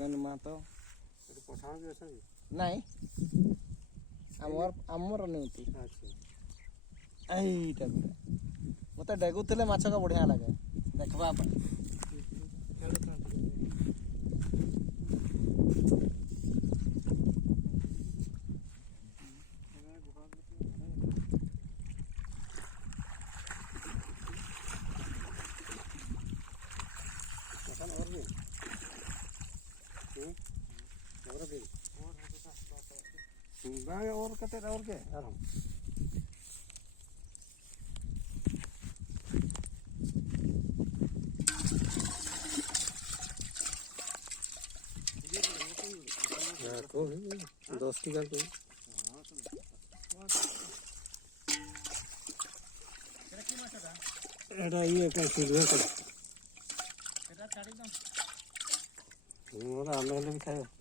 खगन महतो पठाण भी अच्छा नहीं आमर नहीं अच्छा एईटा मत डेगुले माछ का बढ़िया लगे देखवा और कते और के आराम को 10 टी का को एटा ये का सिल्वर का एटा छाड़ी दो मोर आमे ले खाए